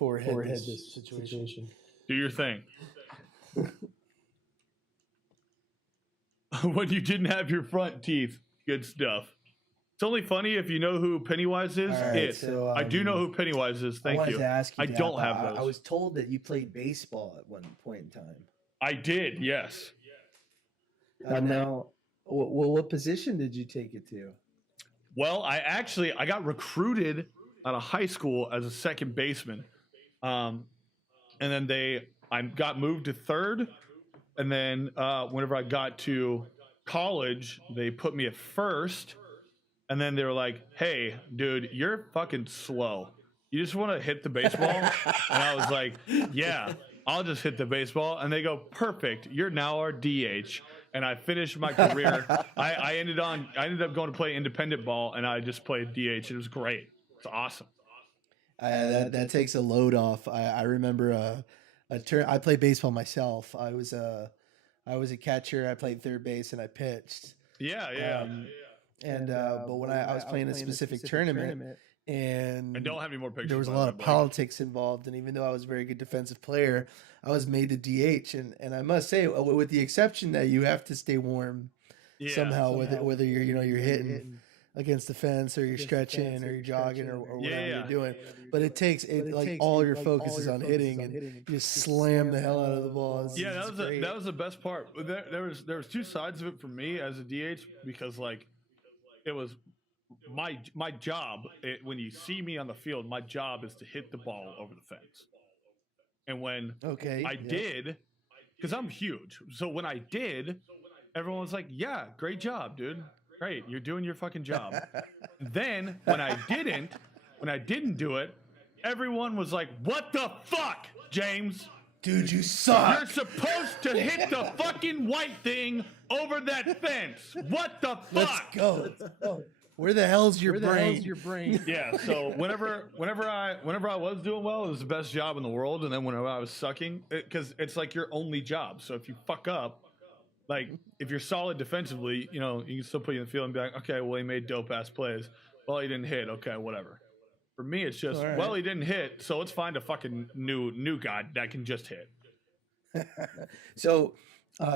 forehead this situation. Do your thing. When you didn't have your front teeth, good stuff. It's only funny if you know who Pennywise is. All right, so I do know who Pennywise is. I Thank wanted you. to ask you, I Dap, don't have those. I was told that you played baseball at one point in time. I did, yes. Now, what position did you take it to? Well, I got recruited out of high school as a second baseman, and then I got moved to third, and then whenever I got to college, they put me at first, and then they were like, "Hey, dude, you're fucking slow. You just want to hit the baseball?" And I was like, "Yeah, I'll just hit the baseball." And they go, "Perfect. You're now our DH." And I finished my career. I ended up going to play independent ball, and I just played DH. It was great. It's awesome. That takes a load off. I remember I played baseball myself. I was a catcher. I played third base and I pitched. Yeah. But when I was playing a specific tournament, and I don't have any more pictures. There was a lot of politics involved, and even though I was a very good defensive player, I was made the DH, and I must say, with the exception that you have to stay warm somehow, whether you're hitting against the fence or you're stretching or you're jogging or whatever you're doing, but it takes all your focus is on hitting, and you just slam the hell out of the ball. That was the best part. There was two sides of it for me as a DH, because like it was my job. When you see me on the field, my job is to hit the ball over the fence. And when I did, because I'm huge, so when I did, everyone was like, "Yeah, great job, dude. Great, you're doing your fucking job." Then when I didn't do it, everyone was like, "What the fuck, James? Dude, you suck. You're supposed to hit the fucking white thing over that fence. What the fuck?" Let's go. Where the hell's your brain? Yeah. So whenever I was doing well, it was the best job in the world. And then whenever I was sucking, because it's like your only job. So if you fuck up, like if you're solid defensively, you can still put you in the field and be like, "Okay, well, he made dope ass plays. Well, he didn't hit. Okay, whatever." For me, it's just, well, he didn't hit, so let's find a fucking new guy that can just hit. So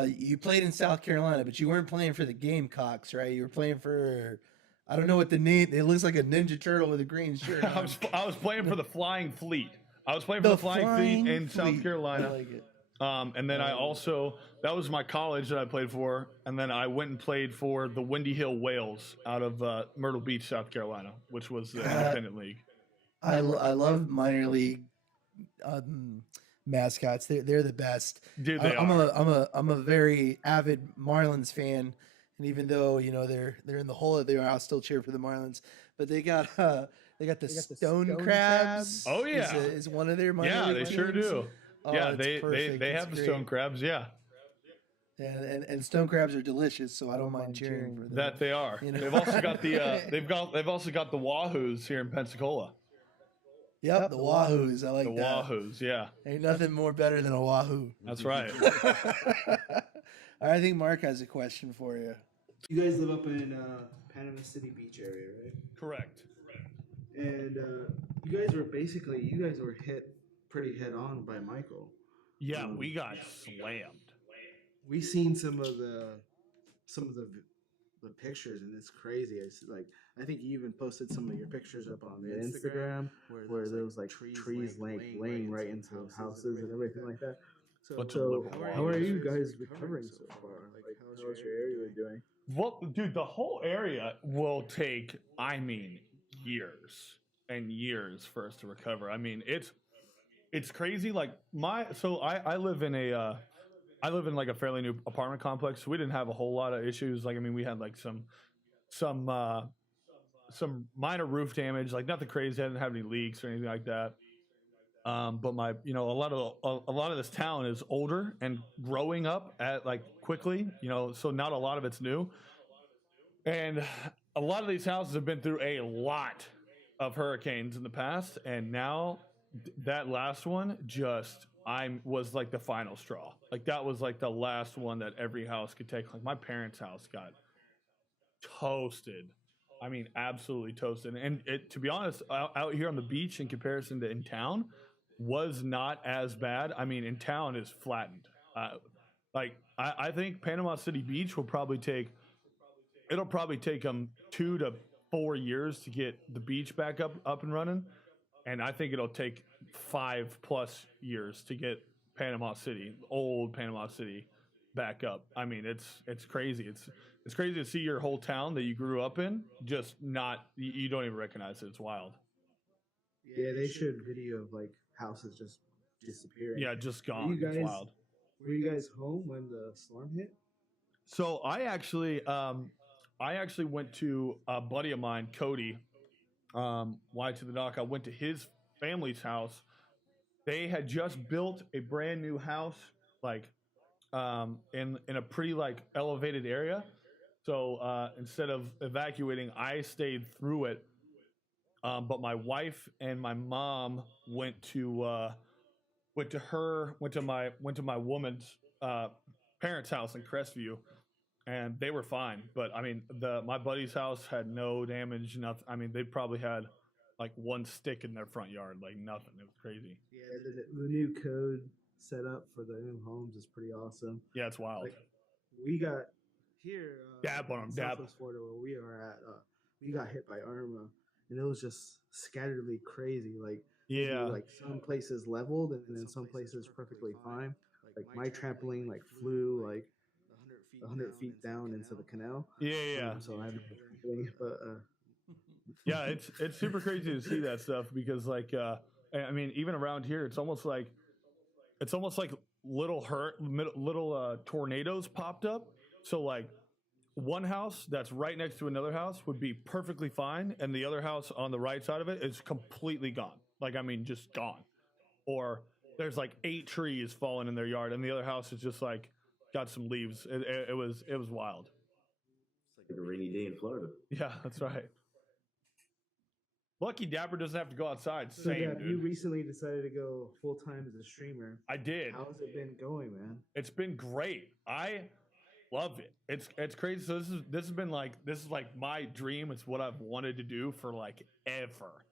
you played in South Carolina, but you weren't playing for the Gamecocks, right? You were playing for, I don't know what the name. It looks like a Ninja Turtle with a green shirt. I was playing for the Flying Fleet. I was playing for the Flying Fleet in South Carolina. I like it. And then that was my college that I played for. And then I went and played for the Windy Hill Whales out of Myrtle Beach, South Carolina, which was the independent league. I love minor league mascots. They're the best. Dude, I'm a very avid Marlins fan, and even though they're in the hole that they are, I'll still cheer for the Marlins. But they got the stone crabs. Oh yeah, is one of their minor league they teams. Sure do. Oh, yeah, they have the stone crabs. Yeah. And stone crabs are delicious, so I don't mind cheering for them. That they are. They've also got they've also got the Wahoos here in Pensacola. Yep, the Wahoos. I like the that. Wahoos. Yeah, ain't nothing more better than a Wahoo. That's right. I think Mark has a question for you. You guys live up in Panama City Beach area, right? Correct. And you guys were hit pretty head on by Michael. Yeah, we got slammed. We seen some of the pictures, and it's crazy. I think you even posted some of your pictures up on the Instagram where there was like trees laying right into houses and everything like that. So how are you guys recovering so far? Like how's your area doing? Well, dude, the whole area will take, years and years for us to recover. I mean, it's crazy. Like I live in like a fairly new apartment complex. So we didn't have a whole lot of issues. Like, I mean, we had like some minor roof damage, like nothing crazy. I didn't have any leaks or anything like that. But a lot of this town is older and growing up at like quickly, so not a lot of it's new. And a lot of these houses have been through a lot of hurricanes in the past, and now that last one was like the final straw. Like that was like the last one that every house could take. Like my parents' house got toasted. I mean, absolutely toasted. And to be honest, out here on the beach in comparison to in town, was not as bad. I mean, in town is flattened. I think Panama City Beach will probably take it'll probably take them 2 to 4 years to get the beach back up and running, and I think it'll take 5+ years to get Panama City, old Panama City, back up. I mean, it's crazy. It's crazy to see your whole town that you grew up in just not you don't even recognize it. It's wild. Yeah, they showed video of like houses just disappearing. Yeah, just gone. It's wild. Were you guys home when the storm hit? So I actually went to a buddy of mine, Cody, Wide to the Dock. I went to his family's house. They had just built a brand new house, like in a pretty like elevated area. So instead of evacuating, I stayed through it. But my wife and my mom went to my woman's parents' house in Crestview, and they were fine. But I mean, the my buddy's house had no damage, nothing. I mean, they probably had like one stick in their front yard, like nothing. It was crazy. Yeah, the new code set up for the new homes is pretty awesome. Yeah, it's wild. Like we got here, dab on them, dab. Southwest Florida, where we are at, we got hit by Irma, and it was just scatteredly crazy. Like yeah, like some places leveled, and then some places perfectly fine. Like my trampoline like flew like 100 feet down into the canal. Yeah. So I haven't been but yeah, it's super crazy to see that stuff because like I mean, even around here, it's almost like little tornadoes popped up. So like one house that's right next to another house would be perfectly fine, and the other house on the right side of it is completely gone. Like I mean, just gone. Or there's like 8 trees falling in their yard, and the other house is just like got some leaves. It was wild. It's like a rainy day in Florida. Yeah, that's right. Lucky Dapper doesn't have to go outside. So yeah, you recently decided to go full time as a streamer. I did. How's it been going, man? It's been great. I love it. It's crazy. So this is like my dream. It's what I've wanted to do for like ever.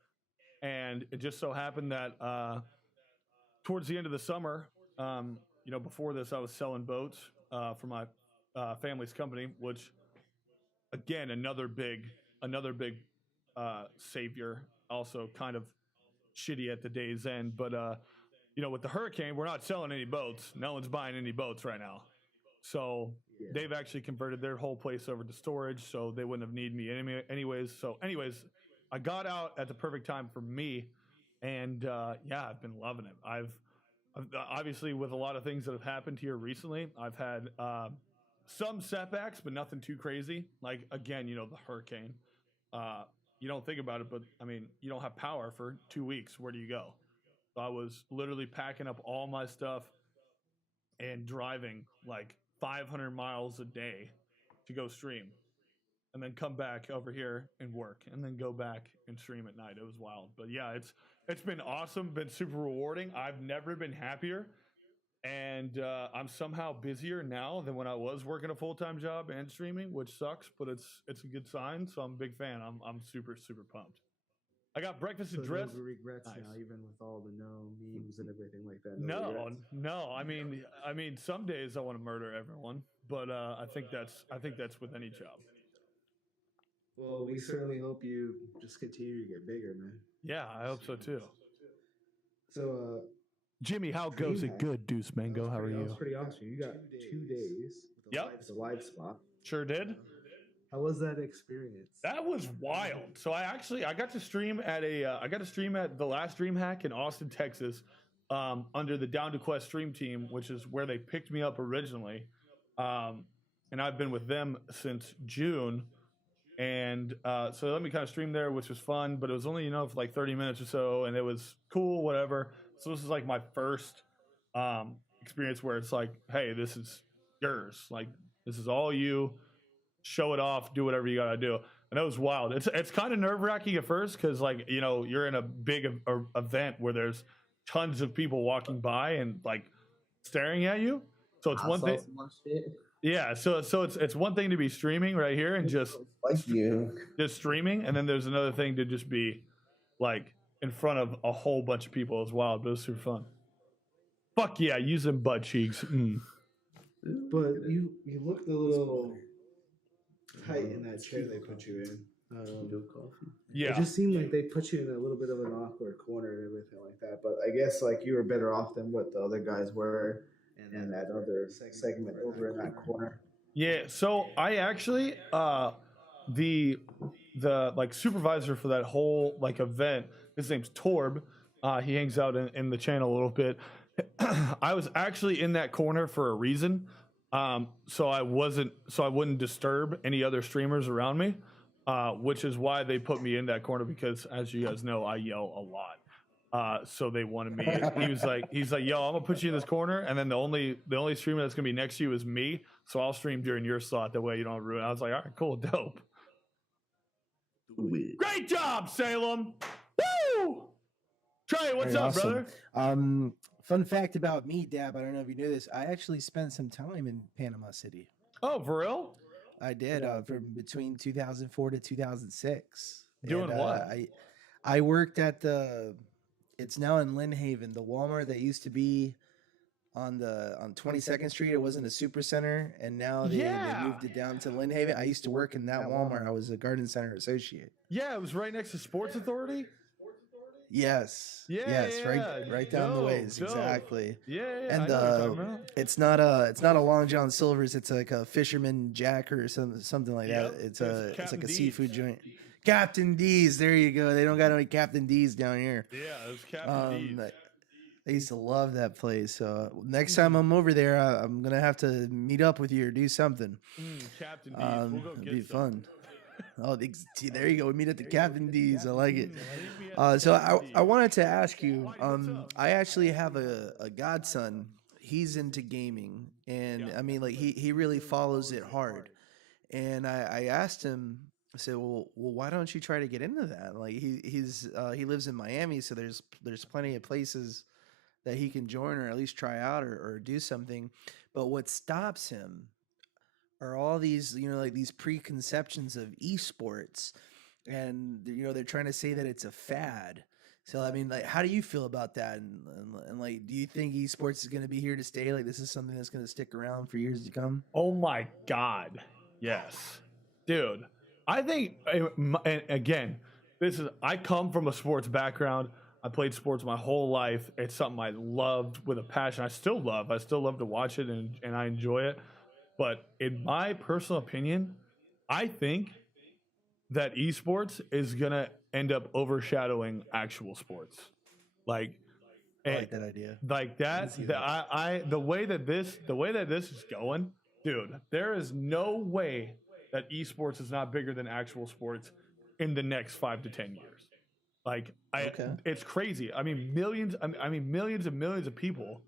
And it just so happened that towards the end of the summer, before this, I was selling boats for my family's company, which again another big savior. Also kind of shitty at the day's end, but with the hurricane, we're not selling any boats. No one's buying any boats right now. So they've actually converted their whole place over to storage, so they wouldn't have needed me anyways. So anyways, I got out at the perfect time for me, and I've been loving it. I've obviously, with a lot of things that have happened here recently, I've had some setbacks, but nothing too crazy. Like again, the hurricane. You don't think about it, but I mean, you don't have power for 2 weeks. Where do you go? So I was literally packing up all my stuff and driving like 500 miles a day to go stream, and then come back over here and work, and then go back and stream at night. It was wild, but yeah, it's been awesome, been super rewarding. I've never been happier, and I'm somehow busier now than when I was working a full-time job and streaming, which sucks, but it's a good sign. So I'm a big fan. I'm super pumped. I got breakfast and dress. No regrets now, even with all the memes and everything like that. No. I mean, some days I want to murder everyone, but I think that's with any job. Well, we certainly hope you just continue to get bigger, man. Yeah, I hope so too. So, Jimmy, how goes it? Good, Deuce Mango. How are you? That was pretty awesome. You got 2 days. Yep. The live spot. Sure did. How was that experience? That was wild. So I got to stream at the last Dream Hack in Austin, Texas, under the Down to Quest stream team, which is where they picked me up originally. And I've been with them since June. And so they let me kind of stream there, which was fun, but it was only for like 30 minutes or so, and it was cool, whatever. So this is like my first experience where it's like, hey, this is yours. Like, this is all you. Show it off, do whatever you gotta do. And it was wild. It's kind of nerve-wracking at first because like you're in a big event where there's tons of people walking by and like staring at you. So it's one thing. Yeah, so it's one thing to be streaming right here and just streaming, and then there's another thing to just be like in front of a whole bunch of people. It was wild, but it was super fun. Fuck yeah, using butt cheeks. But you looked a little tight in that chair they put you in. Yeah. It just seemed like they put you in a little bit of an awkward corner and everything like that. But I guess like you were better off than what the other guys were in that other segment over in that corner. Yeah, so I actually the like supervisor for that whole like event, his name's Torb. He hangs out in the channel a little bit. I was actually in that corner for a reason. So I wouldn't disturb any other streamers around me. Which is why they put me in that corner, because as you guys know, I yell a lot. So they wanted me. He's like, yo, I'm gonna put you in this corner, and then the only streamer that's gonna be next to you is me. So I'll stream during your slot. That way you don't ruin. I was like, all right, cool, dope. Great job, Salem. Woo! Trey, what's up, awesome. brother? Fun fact about me, Dab. I don't know if you knew this. I actually spent some time in Panama City. Oh, for real? I did from between 2004 to 2006. Doing what? I worked at it's now in Lynn Haven, the Walmart that used to be on 22nd Street. It wasn't a super center, and now they moved it down to Lynn Haven. I used to work in that Walmart. I was a garden center associate. Yeah, it was right next to Sports Authority. Yes. Yeah, yes, yeah. right down the ways. Dope. Exactly. Yeah, and it's not a Long John Silver's. It's like a Fisherman Jack or something like that. It's like a seafood joint. Captain D's. There you go. They don't got any Captain D's down here. Yeah, it's Captain D's. I used to love that place. So next time I'm over there, I'm gonna have to meet up with you or do something. Captain D's. We'll go get it'd be some. fun. Oh, there you go. We meet at the Captain D's. I like it. So I wanted to ask you. I actually have a godson. He's into gaming, and I mean, like he really follows it hard. And I asked him. I said, well, why don't you try to get into that? Like he lives in Miami, so there's plenty of places that he can join or at least try out or do something. But what stops him are all these, like these preconceptions of esports, and they're trying to say that it's a fad. So I mean, like, how do you feel about that? And like, do you think esports is going to be here to stay? Like, this is something that's going to stick around for years to come? Oh my God, yes, dude. I think, and again, I come from a sports background. I played sports my whole life. It's something I loved with a passion. I still love to watch it, and I enjoy it. But in my personal opinion, I think that esports is gonna end up overshadowing actual sports. Like, I like that idea. Like that. The way that this is going, dude. There is no way that esports is not bigger than actual sports in the next 5 to 10 years. Like, it's crazy. I mean, millions and millions of people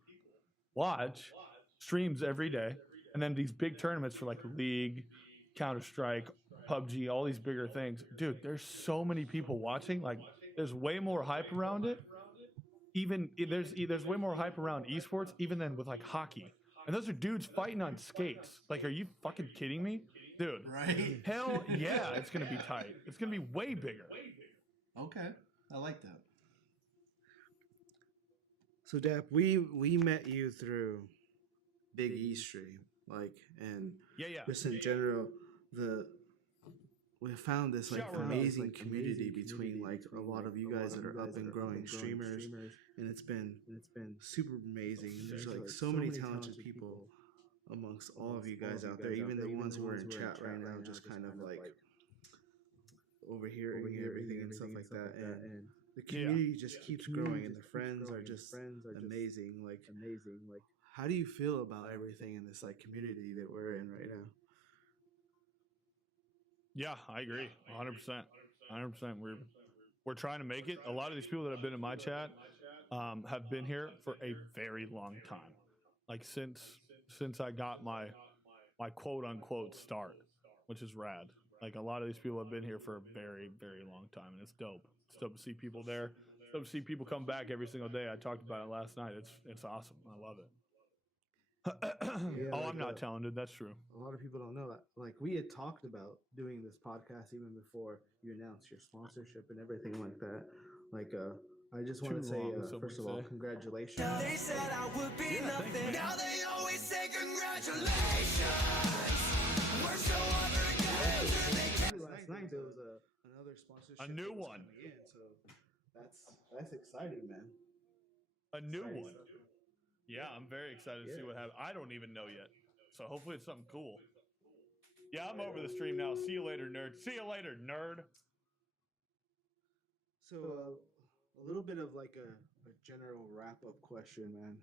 watch streams every day. And then these big tournaments for like League, Counter-Strike, PUBG, all these bigger things. Dude, there's so many people watching. Like, there's way more hype around it. There's way more hype around esports even than with like hockey. And those are dudes fighting on skates. Like, are you fucking kidding me? Dude. Right. Hell yeah, it's going to be tight. It's going to be way bigger. Okay. I like that. So, Dap, we met you through Big E Stream. Like, and just in general, we found this like amazing community between like a lot of you guys that are up and growing streamers, and it's been super amazing. And there's like so many talented people amongst all of you guys out there, even the ones who are in chat right now, just kind of like overhearing everything and stuff like that. And the community just keeps growing, and the friends are just amazing. Like, how do you feel about everything in this like community that we're in right now? Yeah, I agree, 100%. 100%. We're trying to make it. A lot of these people that have been in my chat have been here for a very long time. Like since I got my quote unquote start, which is rad. Like, a lot of these people have been here for a very, very long time, and it's dope. It's dope to see people there. It's dope to see people come back every single day. I talked about it last night. It's awesome. I love it. I'm not talented. That's true. A lot of people don't know that. Like, we had talked about doing this podcast even before you announced your sponsorship and everything like that. I just want to say, first of all, congratulations. They said I would be nothing. Now they always say congratulations. We're so last night there was another sponsorship. A new one. In, so that's exciting, man. A new one. Yeah, I'm very excited to see what happens. I don't even know yet. So hopefully it's something cool. Yeah, I'm over the stream now. See you later, nerd. See you later, nerd. So a little bit of like a general wrap-up question, man.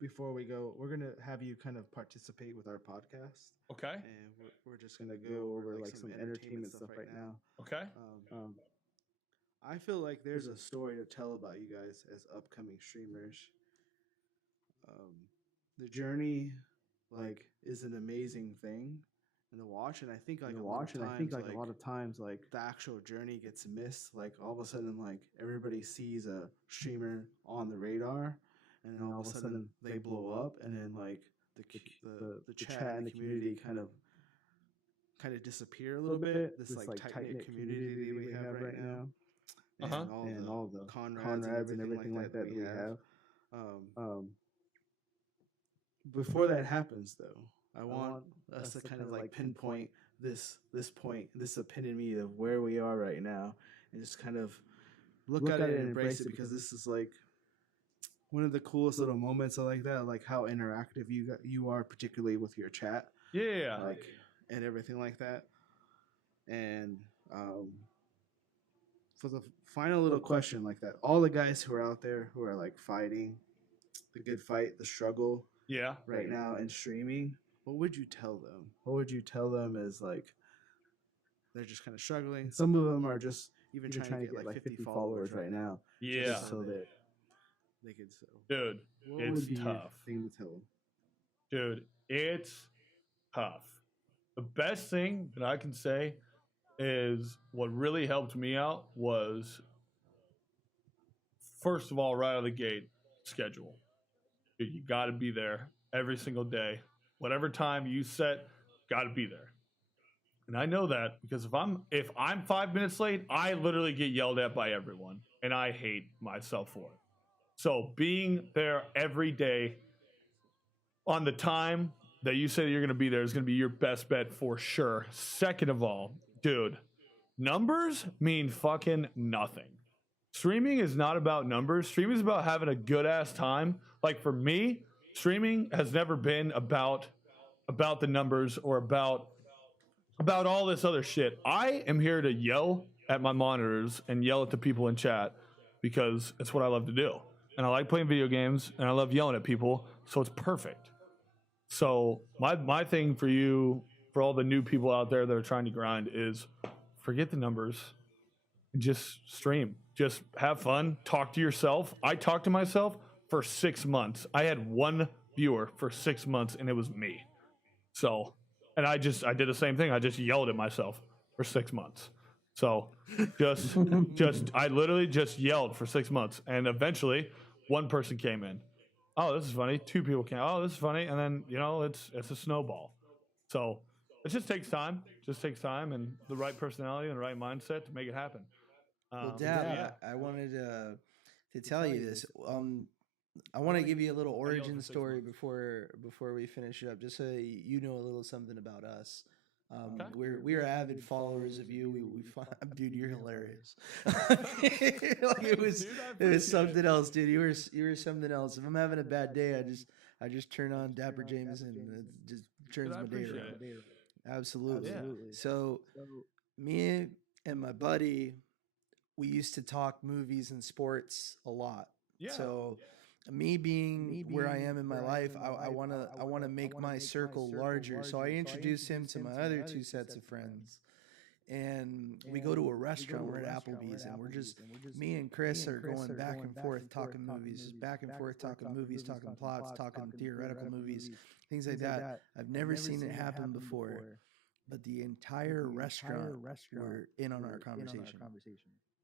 Before we go, we're gonna have you kind of participate with our podcast. Okay. And we're just gonna go over like some entertainment stuff right now. Okay. I feel like there's a story to tell about you guys as upcoming streamers. The journey, like, is an amazing thing in the watch, and I think like a lot of times, like the actual journey gets missed. Like all of a sudden, like everybody sees a streamer on the radar, and then all of a sudden they blow up, and then like the chat and the community kind of disappear a little bit. This like tight knit community that we have right now. And all the Conrads and everything like that we have. Before that happens, though, I want us to kind of like pinpoint this point, this epitome of where we are right now, and just kind of look at it and embrace it, because this is like one of the coolest little moments. I like that, like how interactive you are, particularly with your chat, like and everything like that. And for the final little question like that, all the guys who are out there who are like fighting the good fight, the struggle right now in streaming, what would you tell them? What would you tell them is like they're just kind of struggling? Some of them are just even trying to get like 50 followers right now. Yeah. So that they could Dude, it's tough. Thing to tell them? Dude, it's tough. The best thing that I can say is what really helped me out was, first of all, right out of the gate, schedule. Dude, you got to be there every single day. Whatever time you set, got to be there. And I know that because if I'm 5 minutes late, I literally get yelled at by everyone, and I hate myself for it. So being there every day on the time that you say that you're going to be there is going to be your best bet for sure. Second of all, dude, numbers mean fucking nothing. Streaming is not about numbers. Streaming is about having a good ass time. Like for me, streaming has never been about the numbers or about all this other shit. I am here to yell at my monitors and yell at the people in chat because it's what I love to do. And I like playing video games and I love yelling at people, so it's perfect. So my thing for you, for all the new people out there that are trying to grind, is forget the numbers. Just stream. Just have fun. Talk to yourself. I talked to myself for 6 months. I had one viewer for 6 months, and it was me. So, and I did the same thing. I just yelled at myself for 6 months. So, I literally just yelled for 6 months, and eventually, one person came in. Oh, this is funny. Two people came. Oh, this is funny, and then it's a snowball. So, it just takes time. Just takes time and the right personality and the right mindset to make it happen. Well, Dad, I wanted to tell you this. I want to give you a little origin story before we finish it up, just so you know a little something about us. We're avid followers of you. Dude, you're hilarious. Like it was something else, dude. You were something else. If I'm having a bad day, I just turn on Dapper Jameson and it just turns my day around. Absolutely. Yeah. So me and my buddy, we used to talk movies and sports a lot. Yeah. So me being where I am in my life, I want to make my circle larger. So I introduced him to my other two sets of friends. And we go to a restaurant. We're at Applebee's, and me and Chris are going back and forth talking movies, talking plots, talking theoretical movies, things like that. I've never seen it happen before, but the entire restaurant were in on our conversation.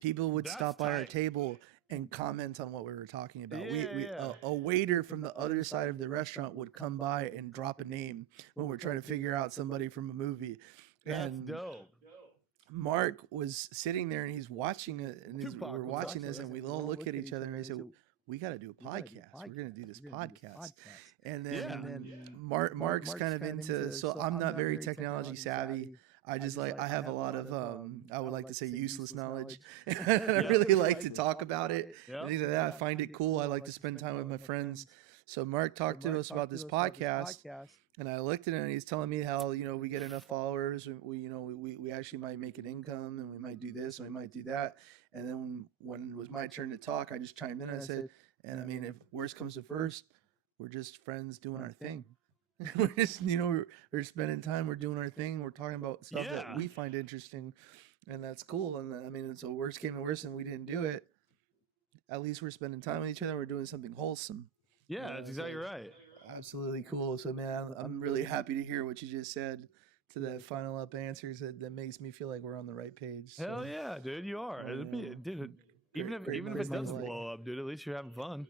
People would stop by our table and comment on what we were talking about. A waiter from the other side of the restaurant would come by and drop a name when we're trying to figure out somebody from a movie. That's dope. Mark was sitting there and he's watching it, and Tupac we're was watching watching this, it. and we all look at each other and I said, "We got to do a podcast. We're gonna do this podcast." And then, Yeah. and then Mark's kind of into. So I'm not very technology savvy. I just like I have a lot of I would like to say useless knowledge. And I really like to talk about it. Yeah. And things like that. I find it cool. I like to spend time with my friends. So Mark talked to us about this podcast. And I looked at it, and he's telling me how, we get enough followers, we actually might make an income, and we might do this, and we might do that. And then when it was my turn to talk, I just chimed in and I said, and I mean, if worst comes to first, we're just friends doing our thing. We're just, we're spending time, we're doing our thing, we're talking about stuff that we find interesting, and that's cool. And I mean, so worst came to worst, and we didn't do it. At least we're spending time with each other. We're doing something wholesome. Yeah, that's exactly right. Absolutely cool. So, man, I'm really happy to hear what you just said to that final up answers. That makes me feel like we're on the right page. So. Hell yeah, dude, you are. Dude, even if it doesn't blow up, dude, at least you're having fun.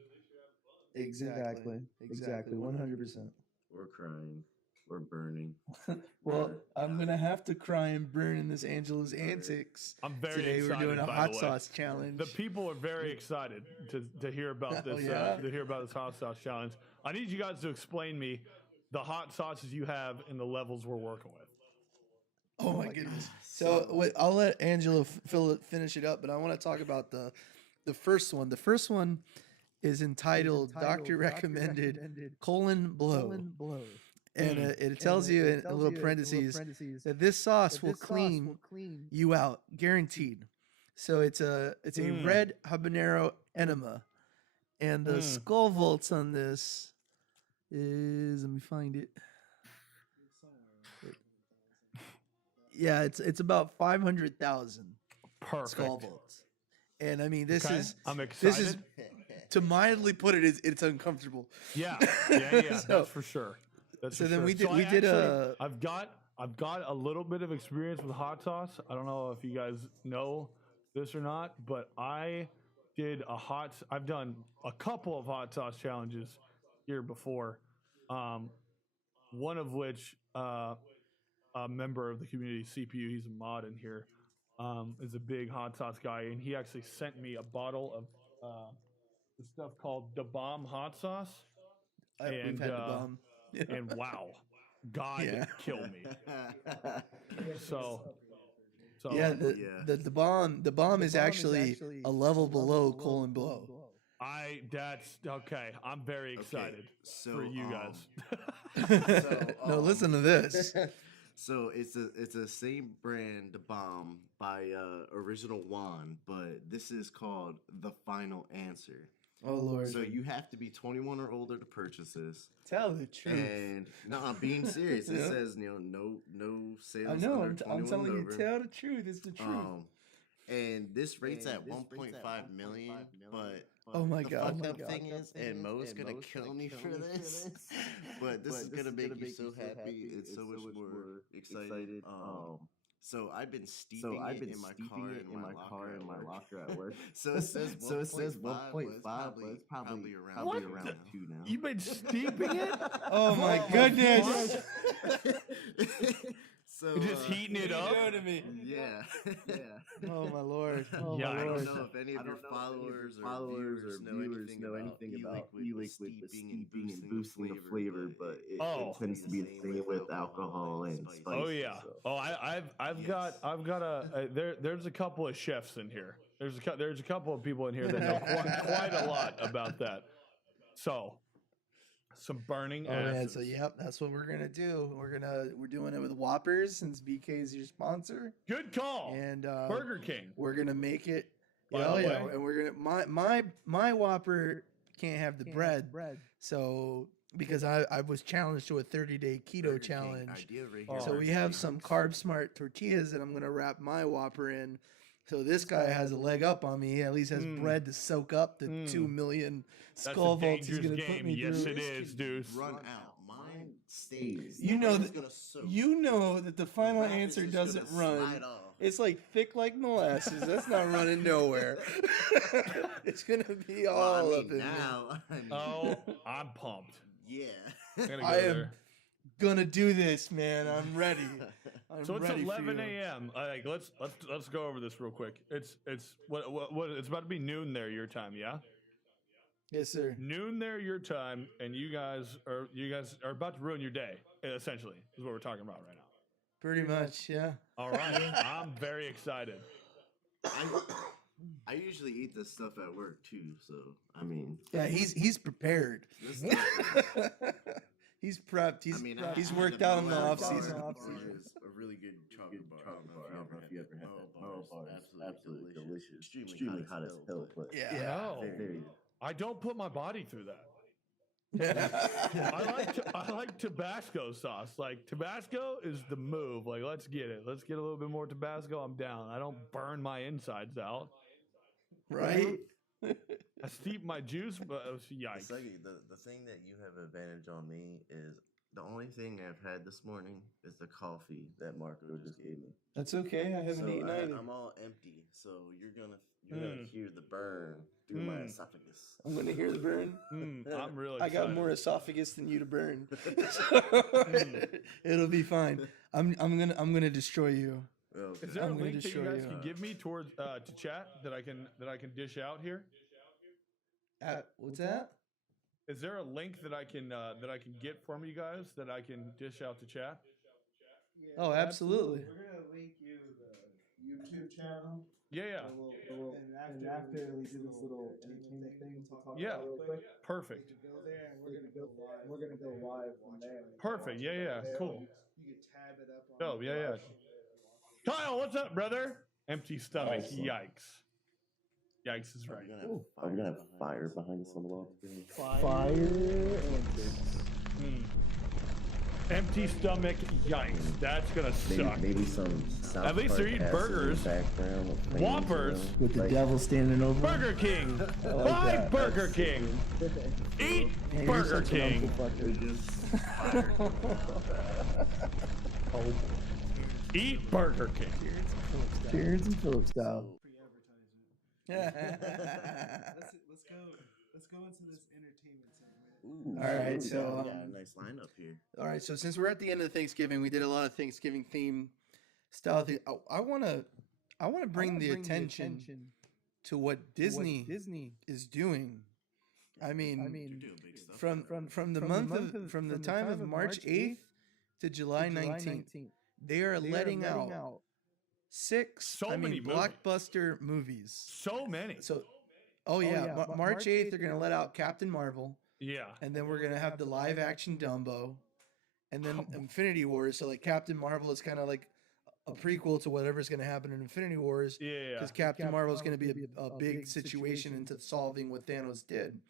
Exactly. 100%. We're crying. We're burning. Well, I'm gonna have to cry and burn in this Angela's antics. I'm very Today excited. We're doing a by hot the way. sauce challenge. The people are very excited to hear about this. To hear about this hot sauce challenge. I need you guys to explain me the hot sauces you have and the levels we're working with. Oh my goodness! So I'll let Angela finish it up, but I want to talk about the first one. The first one is entitled "Doctor Recommended: Blow." And it tells you in a little parentheses that this sauce will clean you out, guaranteed. So it's a red habanero enema, and the skull vaults on this is, let me find it. Yeah, it's about 500,000 skull vaults, and I mean I'm excited. This is to mildly put it, it's uncomfortable. Yeah, So- that's for sure. So then we did I've got a little bit of experience with hot sauce. I don't know if you guys know this or not, but I've done a couple of hot sauce challenges here before. One of which a member of the community, CPU, he's a mod in here, is a big hot sauce guy, and he actually sent me a bottle of this stuff called the Bomb hot sauce. We've had the bomb. And wow, God kill me. So yeah, the bomb is actually a level below colon blow. That's okay. I'm very excited for you guys. No, listen to this. So it's the same brand, the Bomb, by Original Juan, but this is called The Final Answer. Oh Lord! So you have to be 21 or older to purchase this. Tell the truth. And no, I'm being serious. It says no sales. I know. Under I'm telling you, over. tell the truth. It's the truth. And this rate's at 1.5 million, but oh my the God! fucked up thing is, and Mo's gonna kill me for this, but this is gonna make you so happy. It's so much more excited. So I've been steeping it in my car in my locker at work. So it says 1.5, but it's probably around 2 now. You've been steeping it? Oh my goodness! So you're just heating it up? To me. Yeah. Oh my Lord! Oh Yeah, my I Lord! don't know if any of your followers or viewers know anything about e-liquid, the steeping and boosting the flavor, but it tends to be the same with alcohol and spices. Oh yeah. So. Oh, I've got there's a couple of chefs in here. There's a couple of people in here that know quite a lot about that. So some burning acids. Man, so that's what we're gonna do. We're doing it with Whoppers since BK is your sponsor. Good call. And Burger King. We're gonna make it. By the way. And we're gonna my Whopper can't have the bread. So because I was challenged to a 30-day keto challenge. So we have some carb smart tortillas that I'm gonna wrap my Whopper in. So this guy has a leg up on me. He at least has bread to soak up the 2 million skull vaults he's going to put me yes, through. Yes, it is, Deuce. Run out. Mine stays. You know that the final answer doesn't run. It's like thick like molasses. That's not running nowhere. It's going to be all up in now. Oh, I'm pumped. Yeah. I am gonna do this, man. I'm ready. I'm So it's ready 11 for you. a.m. Like let's go over this real quick. It's what it's about to be noon there your time, yeah? Yes, sir. Noon there your time, and you guys are about to ruin your day. Essentially, is what we're talking about right now. Pretty much, yeah. All right, I'm very excited. I usually eat this stuff at work too, so I mean, Yeah, he's prepared. He's prepped. He's worked out in the off season. A really good chocolate bar. I don't know if you ever had that. Merle bar is absolutely delicious. Extremely hot as hell, but Yeah. very. I don't put my body through that. I like Tabasco sauce. Like Tabasco is the move. Like let's get it. Let's get a little bit more Tabasco. I'm down. I don't burn my insides out. Right? I steep my juice, but yikes. The thing that you have advantage on me is the only thing I've had this morning is the coffee that Marco just gave me. That's okay. I haven't eaten either. I'm all empty, so you're gonna hear the burn through my esophagus. I'm gonna hear the burn. I'm really. I got more esophagus than you to burn. It'll be fine. I'm gonna destroy you. Okay. Is there a I'm gonna link that you destroy guys you. can give me towards to chat that I can dish out here? What's that? Is there a link that I can get from you guys that I can dish out to chat? Yeah, Oh, absolutely. We're gonna link you the YouTube channel. Yeah. And after we do this little entertainment thing, we'll talk Yeah. about it real quick. Perfect. We can go there and we're gonna go live from there. Perfect. Yeah. Cool. You can tab it up on. Oh, yeah. Kyle, what's up, brother? Empty stomach. Awesome. Yikes. Yikes is right. Are we gonna have fire behind us on the wall? Fire and Empty stomach. Yikes. That's gonna suck. Maybe some South At least they're Park eating acid in the burgers. background with flames, Whoppers. you know? with the devil standing over. Burger King. Buy that. Burger King. Eat Burger King. Eat Burger King. Cheers and Phillips style. Let's go into this entertainment segment. Ooh, All right, we so, got a nice lineup here. All right, so since we're at the end of Thanksgiving, we did a lot of Thanksgiving theme style thing. I want to bring the attention to what Disney is doing. I mean, They're doing big stuff. from the time of March 8th to July 19th, they are letting out Many movies. blockbuster movies. So many. So, March 8th they're gonna let out Captain Marvel, Yeah. and then we're gonna have the live action Dumbo, and then Infinity Wars. So like Captain Marvel is kind of like a prequel to whatever's gonna happen in Infinity Wars, Yeah. because Captain Marvel is gonna be a big situation into solving what Thanos did.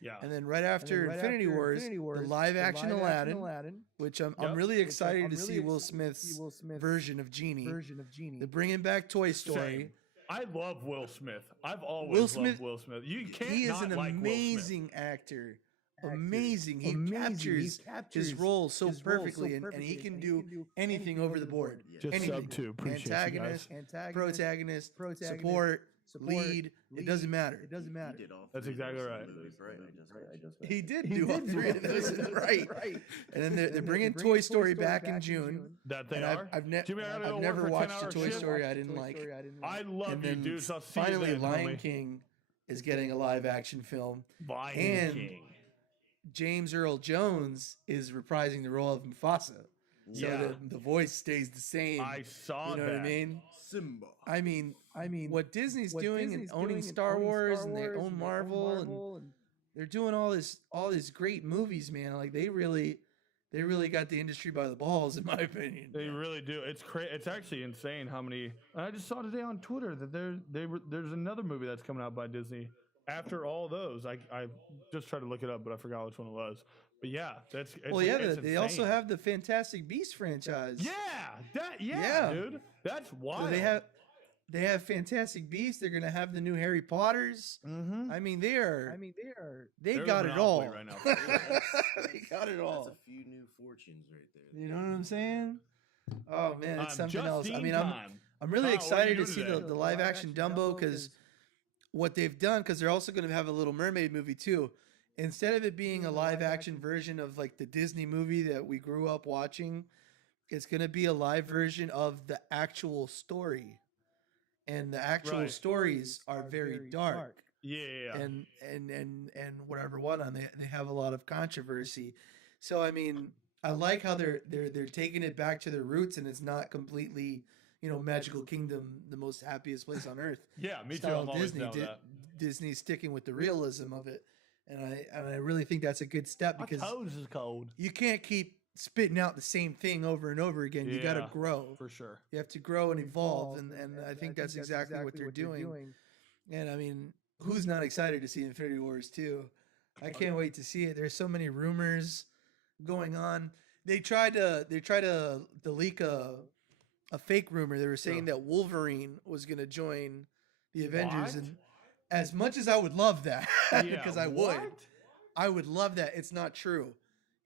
Yeah. And then right after Infinity Wars, the live action Aladdin, which I'm really excited to see Will Smith's version of Genie. They're bringing back Toy Story. Same. I love Will Smith. I've always loved Will Smith. You can't He is not an like amazing actor. Amazing. He captures his role so perfectly, and he can do anything over the board. Just Anything. sub to. Appreciate Antagonist, protagonist, support, lead. It doesn't matter. He did all That's three of exactly those right. in movies, right? I just read He that. did do all three of those, right? And then they're bringing Toy Story back in June. That they And are. I've Jimmy, I gotta go work never for watched a 10-hour Toy shift. Story I didn't like. I love And you, then dudes. I'll see finally, you then, Lion homie. King is getting a live action film. Lion and King. James Earl Jones is reprising the role of Mufasa. So Yeah. the voice stays the same. I saw You know that. what I mean? Simba. I mean, what Disney's doing and owning Star Wars and they own Marvel and they're doing all these great movies, man. Like they really got the industry by the balls, in my opinion. They really do. It's actually insane how many. I just saw today on Twitter that there's another movie that's coming out by Disney after all those. I just tried to look it up, but I forgot which one it was. But yeah, they also have the Fantastic Beasts franchise. Yeah, dude, that's wild. So they have Fantastic Beasts. They're gonna have the new Harry Potters. Mm-hmm. I mean, they They're got the it all. monopoly right now. They got it all. That's a few new fortunes right there. You know what I'm saying? Oh man, it's something just else. I in mean, time. I'm really Kyle, what are excited you to see doing the live action Dumbo, because what they've done, because they're also going to have a Little Mermaid movie too, instead of it being a live action version of like the Disney movie that we grew up watching, it's going to be a live version of the actual story. And the actual stories are very dark. Yeah. And whatever whatnot. They have a lot of controversy. So I mean, I like how they're taking it back to their roots, and it's not completely, Magical Kingdom, the most happiest place on earth. Yeah, me too. Style I'm always Disney. down with that. Disney's sticking with the realism of it, and I really think that's a good step because my toes is cold. you can't keep spitting out the same thing over and over again. You got to Yeah, grow. for sure. You have to grow and evolve, and I think that's exactly what they're doing. And I mean, who's not excited to see Infinity Wars 2? I can't wait to see it. There's so many rumors going on. They tried to leak a fake rumor. They were saying that Wolverine was going to join the Avengers, and as much as I would love that, because I would love that. It's not true.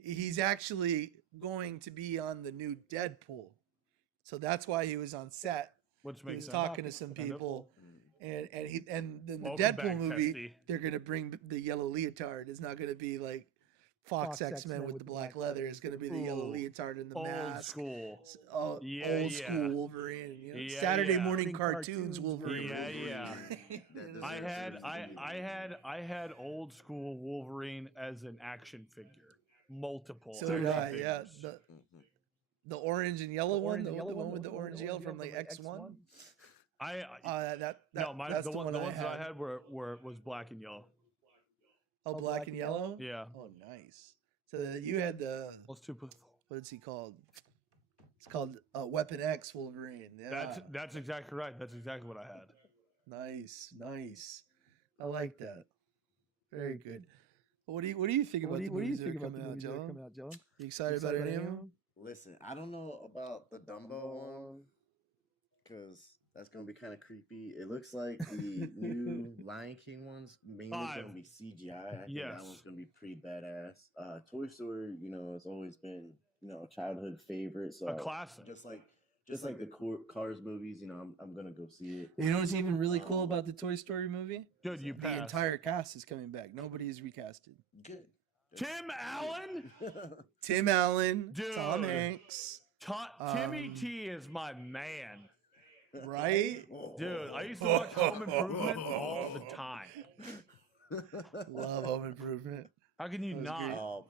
He's actually going to be on the new Deadpool, so that's why he was on set. Which makes sense. Talking to some people, and then the Deadpool movie, they're gonna bring the yellow leotard. It's not gonna be like Fox X-Men with the black leather. It's gonna be the yellow leotard and the mask. Old school Wolverine. Saturday morning cartoons Wolverine. Yeah. I had old school Wolverine as an action figure. Multiple. So did I. Yeah. The orange and yellow one, the one with the orange and yellow from like X1. The ones that I had was black and yellow. Oh, black and yellow. Yeah. Oh, nice. So you had the. Let's do. What is he called? It's called Weapon X Wolverine. Yeah. That's exactly right. That's exactly what I had. Nice. I like that. Very good. What do you think about the movies that are coming out, Joe? You excited about any of them? Listen, I don't know about the Dumbo one because that's gonna be kind of creepy. It looks like the new Lion King one's mainly gonna be CGI. I think that one's gonna be pretty badass. Toy Story, has always been a childhood favorite. So a classic, just like the Cars movies. I'm gonna go see it. You know what's even really cool about the Toy Story movie? Good, you passed. The entire cast is coming back. Nobody's recasted. Good. Tim Allen? Tim Allen. Dude. Tom Hanks. Timmy T is my man. Right? Dude, I used to watch Home Improvement all the time. Love Home Improvement. How can you not?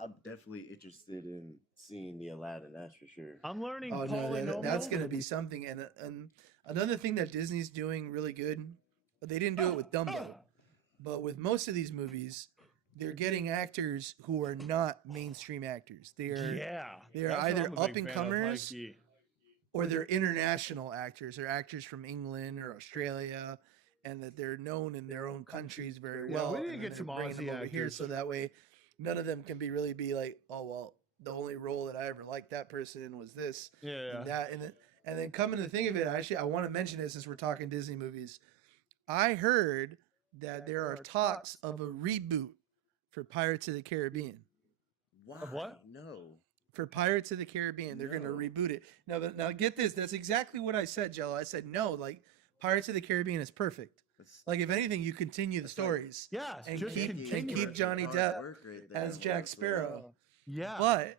I'm definitely interested in seeing the Aladdin, that's for sure. I'm learning. Oh, no, that's going to be something. And another thing that Disney's doing really good, but they didn't do it with Dumbo, but with most of these movies, they're getting actors who are not mainstream actors. They are either up and comers or they're international actors or actors from England or Australia, and that they're known in their own countries very well. We need to get some Aussie over here, so that way none of them can be like, oh well, the only role that I ever liked that person in was this, and that, and then coming to think of it, I want to mention this since we're talking Disney movies. I heard that there are talks of a reboot for Pirates of the Caribbean. Wow. Of what? No. For Pirates of the Caribbean, they're going to reboot it. Now get this. That's exactly what I said, Jello. I said, no, like Pirates of the Caribbean is perfect. Like, if anything, you continue the stories. And keep Johnny Depp as Jack Sparrow. Yeah. But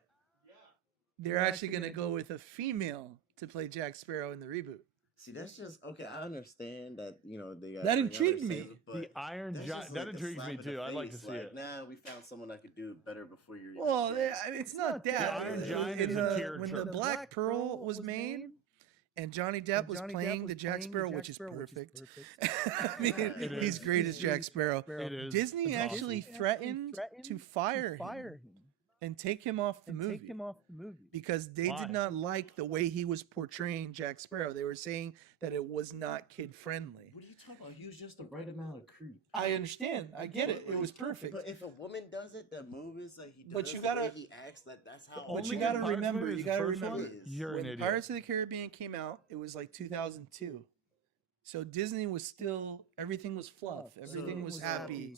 they're actually going to go with a female to play Jack Sparrow in the reboot. See, that's just okay. I understand that they got that intrigued me. The Iron Giant that intrigues me too. I'd like to see it. Nah, we found someone that could do it better before you're. Well, it's not that. The Iron Giant is a tear when the Black Pearl was made, and Johnny Depp was playing the Jack Sparrow, which is perfect. I mean, he's great as Jack Sparrow. Disney actually threatened to fire him and take him off the movie because they did not like the way he was portraying Jack Sparrow. They were saying that it was not kid friendly. What are you talking about? He was just the right amount of creep. I understand. I get it. It was perfect. But if a woman does it, the movies that he does, but you gotta, the way he acts, that's how. But you gotta remember. You're an idiot. Pirates of the Caribbean came out, it was like 2002. So Disney was still, everything was fluff, everything was happy,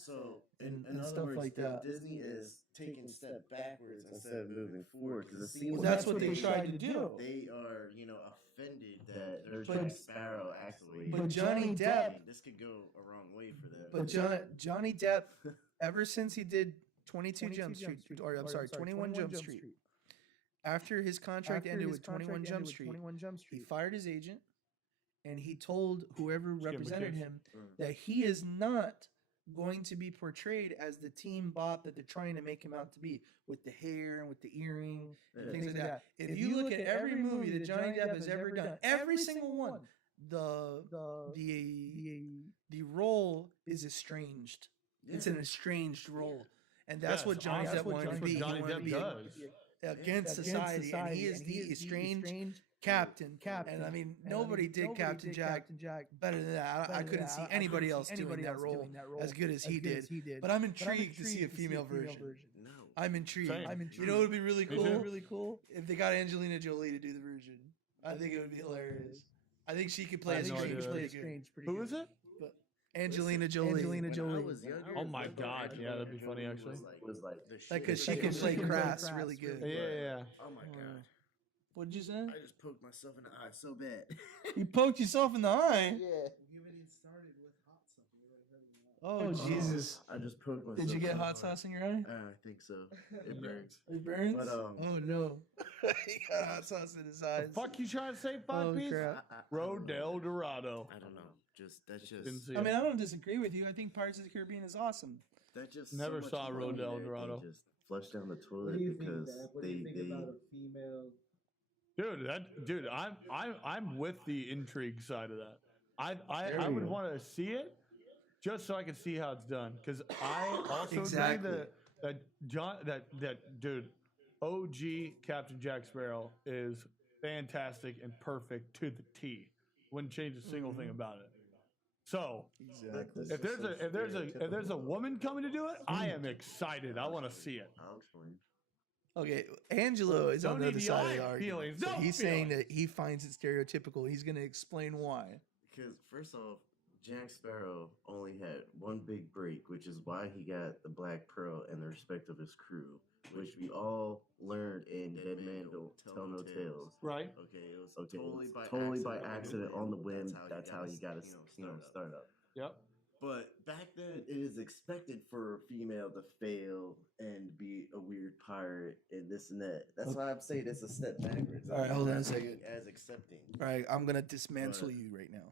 and stuff like that. Disney is taking a step backwards instead of moving forward because it seems that's what they tried to do. They are, offended that there's Jack Sparrow actually. But Johnny Depp, this could go a wrong way for them. But Johnny Depp ever since he did 22 Jump Street, or I'm sorry, 21 Jump Street, after his contract ended with 21 Jump Street, he fired his agent and he told whoever represented him that he is not going to be portrayed as the teen bop that they're trying to make him out to be, with the hair and with the earring and things like that. If you look at every movie that Johnny Depp has ever done, every single one, the role is estranged. It's an estranged role, and that's what Johnny Depp wanted to be. He wanted to be against society, and he is the estranged captain. And I mean, nobody did Captain Jack better than that. I couldn't see anybody else doing that role as good as he did. But I'm intrigued to see a female version. No. I'm intrigued. You know, it would be really cool if they got Angelina Jolie to do the version. I think it would be hilarious. I think she could play it pretty good. Who is it? Angelina Jolie. Oh my God! Yeah, that'd be funny actually. Like, cause she can play Crass really good. Yeah. Oh my God. What'd you say? I just poked myself in the eye so bad. You poked yourself in the eye. Yeah. You haven't even started with hot sauce. Oh, Jesus! I just poked myself. Did you get so hot hard. sauce in your eye? I think so. It burns. It burns. But, oh no! He got hot sauce in his eyes. Fuck you trying to say, Oh, piece? crap. Rodel Dorado. I don't know. That's just. Didn't see I mean, it. I don't disagree with you. I think Pirates of the Caribbean is awesome. That just Never so much saw money Rodel there Dorado. can just flush down the What toilet do you think, because Dad? What do you think about a female? Dude, I'm with the intrigue side of that. I would want to see it just so I can see how it's done, because I also Exactly. agree that dude, OG Captain Jack Sparrow is fantastic and perfect to the T. Wouldn't change a single thing about it. So Exactly. if there's a woman coming to do it, I am excited. I want to see it. I'll explain. Okay, Angelo is on Don't the need other the side of the eye argument. feelings, So no he's saying feelings. that he finds it stereotypical. He's going to explain why. Because first off, Jack Sparrow only had one big break, which is why he got the Black Pearl and the respect of his crew, which we all learned in Dead Man Don't Tell No Tales. Right? Okay, it was totally by accident on the whim. That's how you got to start up. Yep. But back then, it is expected for a female to fail and be a weird pirate and this and that. That's why I'm saying it's a step backwards. All right, hold on a second. As accepting. All right, I'm going to dismantle you right now.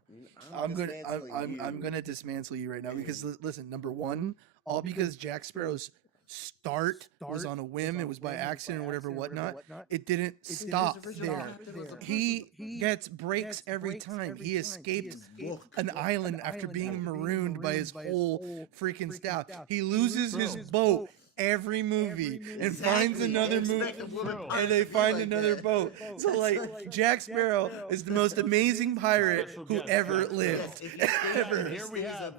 I'm I'm gonna dismantle you right now because listen, number one, all because Jack Sparrow's start was on a whim, it was by accident or whatever, whatnot. It didn't stop there. He gets breaks every time. He escaped an island after being marooned by his whole freaking staff. He loses his boat every movie and finds another movie, and they find another boat. So like, Jack Sparrow is the most amazing pirate who ever lived. Ever. Here we have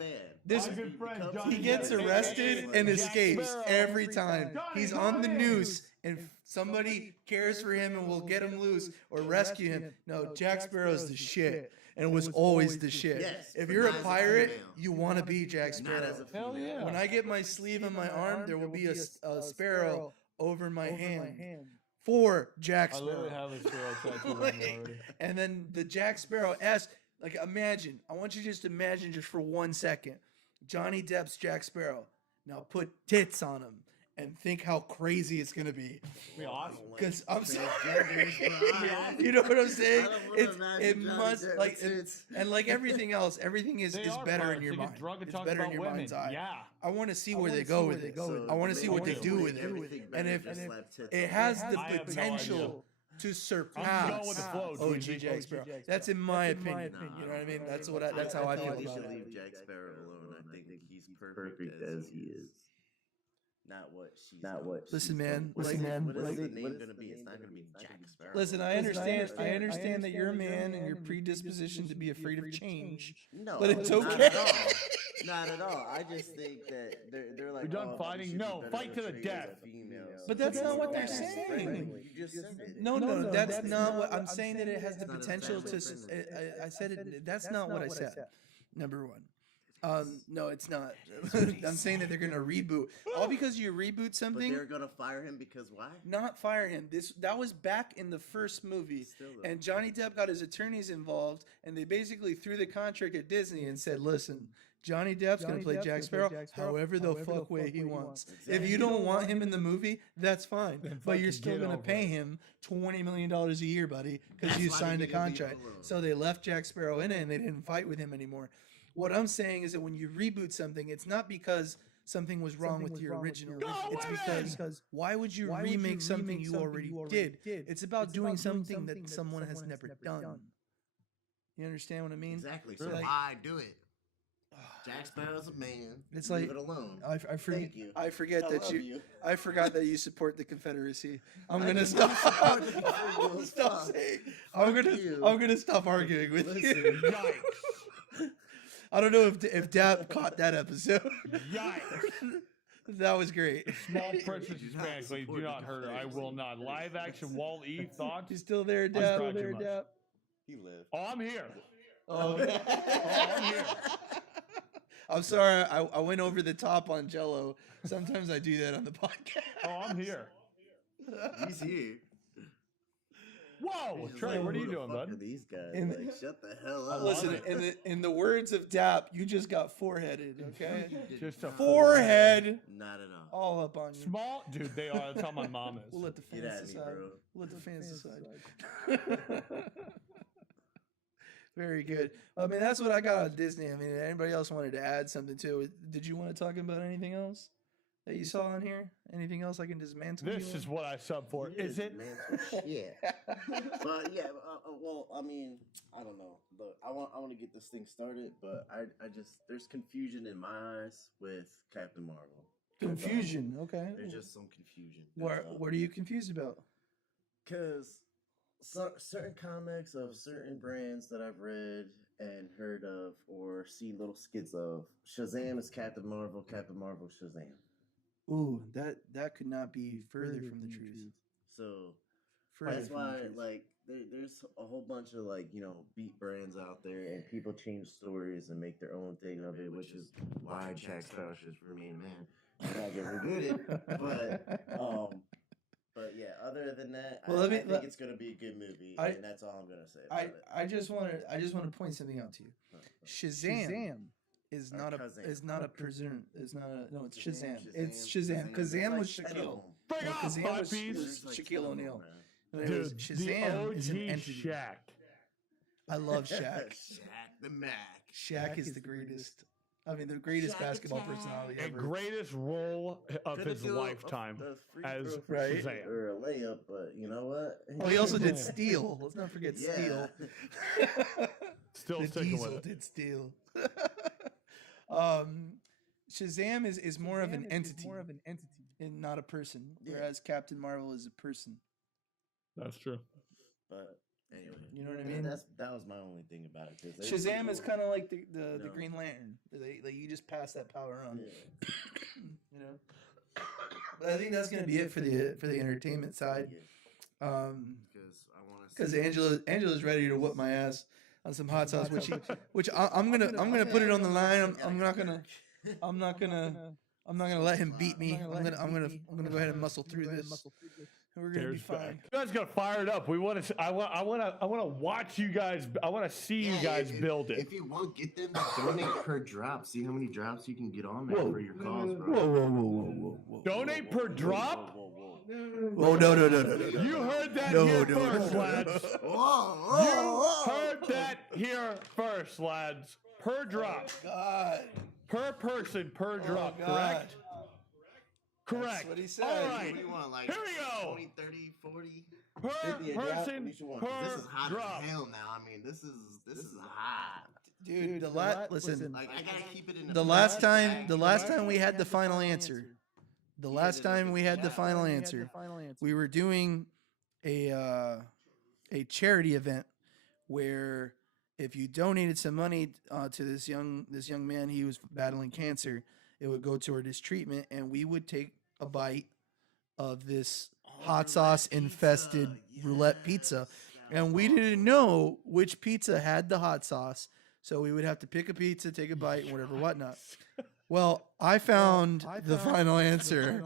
This, my good friend Johnny he gets Depp. arrested and Jack escapes Sparrow every time. Johnny He's on the Depp. noose and somebody cares for him and will get him loose or rescue him. No, Jack Sparrow's the shit and was always the shit. Yes, If but you're a not as a pirate, female. you want to be Jack Not Sparrow. as a Hell female. yeah. When I get my sleeve on my arm, there will be a sparrow over my hand for Jack I literally Sparrow. have a Sparrow tattoo on me already. And then the Jack Sparrow S, like, imagine, I want you to just imagine just for 1 second, Johnny Depp's Jack Sparrow. Now put tits on him and think how crazy it's gonna be. Be awesome. Because I'm saying, Jaggers, you know what I'm saying? I don't wanna It imagine Johnny must Depp like, with tits. and like everything else, everything is They are better pirates. in your They get mind. drunk and It's talk better in about your women. mind's eye. Yeah. I want to see where they go with it. So I want to see what they basically do with it. everything And better if just slap tits it on has it. the I have no potential to I'm surpass going with the flow, OG Tweezy. Jack Sparrow. That's in my opinion. Nah, You know what I mean? I That's don't what I, that's how I feel think you about should it. leave Jack Sparrow alone. I think he's perfect as he is. Not what she's. Listen, man. What is Listen, man. What is Like, the name gonna be? It's not gonna be Jack Sparrow. listen, I understand that you're a man and your predisposition to be afraid of change. No, but it's not okay. at all. Not at all. I just think that they're like. We're done oh, she fighting? should be No, better fight to the portrayed as death. a female. But that's not what they're That's saying. You just said it. No, that's not what I'm saying. That it has the It's not potential to. exactly I said it. That's not what I said. Number one. No, it's not. I'm saying that they're gonna reboot. All because you reboot But something, they're gonna fire him because why? not fire him. That was back in the first movie, Still though. and Johnny Depp got his attorneys involved, and they basically threw the contract at Disney and said, "Listen, Johnny Depp's going to play Jack Sparrow however the fuck way he wants. Exactly. If you don't want him in the movie, that's fine. But you're still going to pay him $20 million a year, buddy, because you signed a contract. So they left Jack Sparrow in it and they didn't fight with him anymore. What I'm saying is that when you reboot something, it's not because something was wrong with your original. It's because why would you remake something you already did? It's about doing something that someone has never done. You understand what I mean? Exactly. So why do it? Jack Sparrow's a man. It's Leave like it alone. I forget. I forget I that love you. you. I forgot that you support the Confederacy. I'm gonna stop. Stop saying. I'm gonna stop arguing with you. Yikes. I don't know if Dap caught that episode. Yikes. That was great. Small precious Hispanics, do not hurt her. I will not. Live action Wall E thoughts. You still there, Dap? Still there, Dap? He lived. Oh, I'm here. Oh, I'm here. I'm sorry. I went over the top on Jello. Sometimes I do that on the podcast. Oh, I'm here. He's here. Whoa, Trey, what are you doing, bud? These guys, In shut the hell up. Listen, in the words of Dap, you just got foreheaded, okay? Just a Forehead. Not at all. All up on you. Small, dude. They are. That's how my mom is. We'll let the Get fans at me, decide. bro. We'll let the fans decide. Very good. I mean, that's what I got on Disney. I mean, anybody else wanted to add something to it? Did you want to talk about anything else that you saw on here? Anything else I can dismantle? This is what I sub for. Is it? Yeah. But yeah. Well, I mean, I don't know. Look, I want to get this thing started, but I just there's confusion in my eyes with Captain Marvel. Confusion. Okay. There's just some confusion. What are you confused about? Because certain comics of certain brands that I've read and heard of or seen little skits of, Shazam is Captain Marvel, Captain Marvel Shazam. Ooh, that could not be further from the truth. So Further that's from the why, truth. like, there's a whole bunch of, like, you know, beat brands out there, and people change stories and make their own thing of it, which is why Jack Sparrow should remain a man. You're not gonna regret it, but yeah, other than that, Well, I think it's gonna be a good movie, and that's all I'm gonna say about it. I just want to point something out to you. Shazam is not a person. It's Shazam. It's Shazam. Kazam was Shaquille. Bring up, Kazam was puppies. Shaquille O'Neal. Dude, Shazam is an OG entity. Shaq. I love Shaq. Shaq the Mac. Shaq is the greatest. I mean, the greatest Shaq basketball attack. personality And ever. greatest role of Could've his do lifetime the free as throw for Right. Shazam. or a layup, but you know what? Oh, he also did Steel. Let's not forget Steel. Still The sticking Diesel with it. did Steel. Shazam is more of an entity and not a person, Yeah. whereas Captain Marvel is a person. That's true. But anyway, You know what I mean? That was my only thing about it. 'Cause there's Shazam people- is kind of like the No. Green Lantern. Like you just pass that power on. Yeah. You know. But I think that's gonna be it for the entertainment side. Because I want to. Because Angela's ready to whoop my ass on some hot sauce, which I'm gonna put it on the line. I'm not gonna let him beat me. I'm gonna go ahead and muscle through this. We're gonna be fine. You guys got fired up. We want to. I want to watch you guys. I want to see you guys build it. If you want, get them to donate per drop. See how many drops you can get on there for your cause, bro. Whoa. Donate per drop. Oh no. You heard that No, here no, first, no. lads. You heard that here first, lads. Per drop. God. Per person, per drop, God. correct? That's Correct. what he said. All What right. do you want, like Here we go. 20, 30, 40? Per 50 a drop? What person, do you want? 'Cause per this is hot drop. as hell now. I mean, this is hot. Dude, listen. Like, I gotta keep it in The last time we had the final answer. The last time we had the final answer, we were doing a charity event where if you donated some money to this young man, he was battling cancer, it would go toward his treatment, and we would take a bite of this hot sauce infested roulette pizza, and we didn't know which pizza had the hot sauce, so we would have to pick a pizza, take a bite, and whatnot. Well, I found the final answer,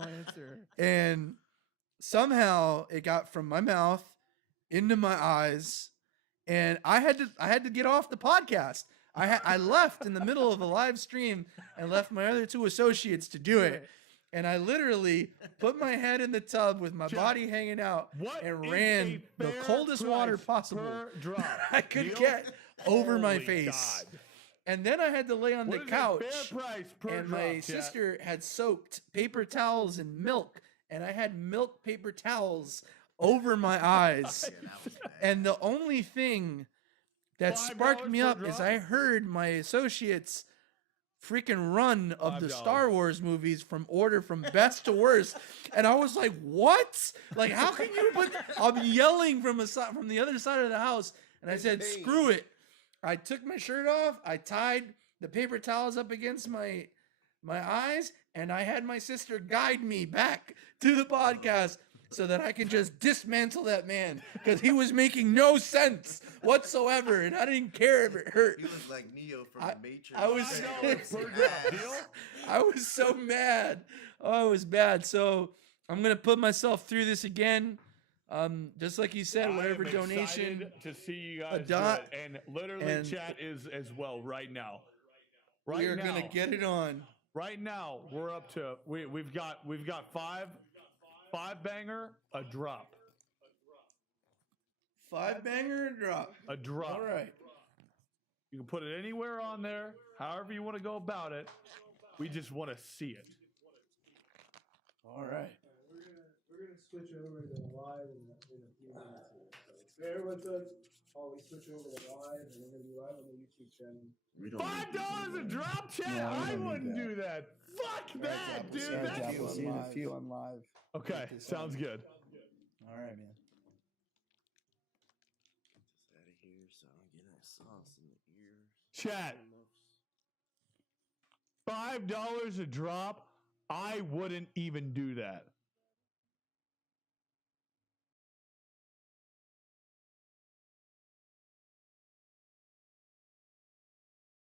and somehow it got from my mouth into my eyes, and I had to get off the podcast. I left in the middle of a live stream and left my other 2 associates to do it. And I literally put my head in the tub with my body hanging out and ran the coldest water possible I could get over my face. God. And then I had to lay on the couch, and my sister had soaked paper towels in milk, and I had milk paper towels over my eyes. And the only thing that sparked me up is I heard my associates freaking run of the Star Wars movies from order from best to worst, and I was like, what? Like, how can you put I'm yelling from the other side of the house, and I said, screw it. I took my shirt off, I tied the paper towels up against my eyes, and I had my sister guide me back to the podcast so that I can just dismantle that man, because he was making no sense whatsoever, and I didn't care if it hurt. He was like Neo from the Matrix. I was so mad. Oh, it was bad. So I'm gonna put myself through this again. Just like you said, whatever donation to see you guys do it. And literally chat is as well right now. We are gonna get it on. Right now, we're up to we've got five banger, a drop. 5 banger, a drop. A drop. All right. You can put it anywhere on there, however you want to go about it. We just want to see it. All right. We're gonna switch over to live in a few minutes here. So bear with us while we switch over to live, and we're gonna be live on the YouTube channel. $5 a drop, chat. Yeah, I wouldn't do that. Fuck that, dude. That's we'll see a few on live. Okay, sounds good. All right, man. Just out of here, so I don't get that sauce in the ears. Chat. $5 a drop. I wouldn't even do that.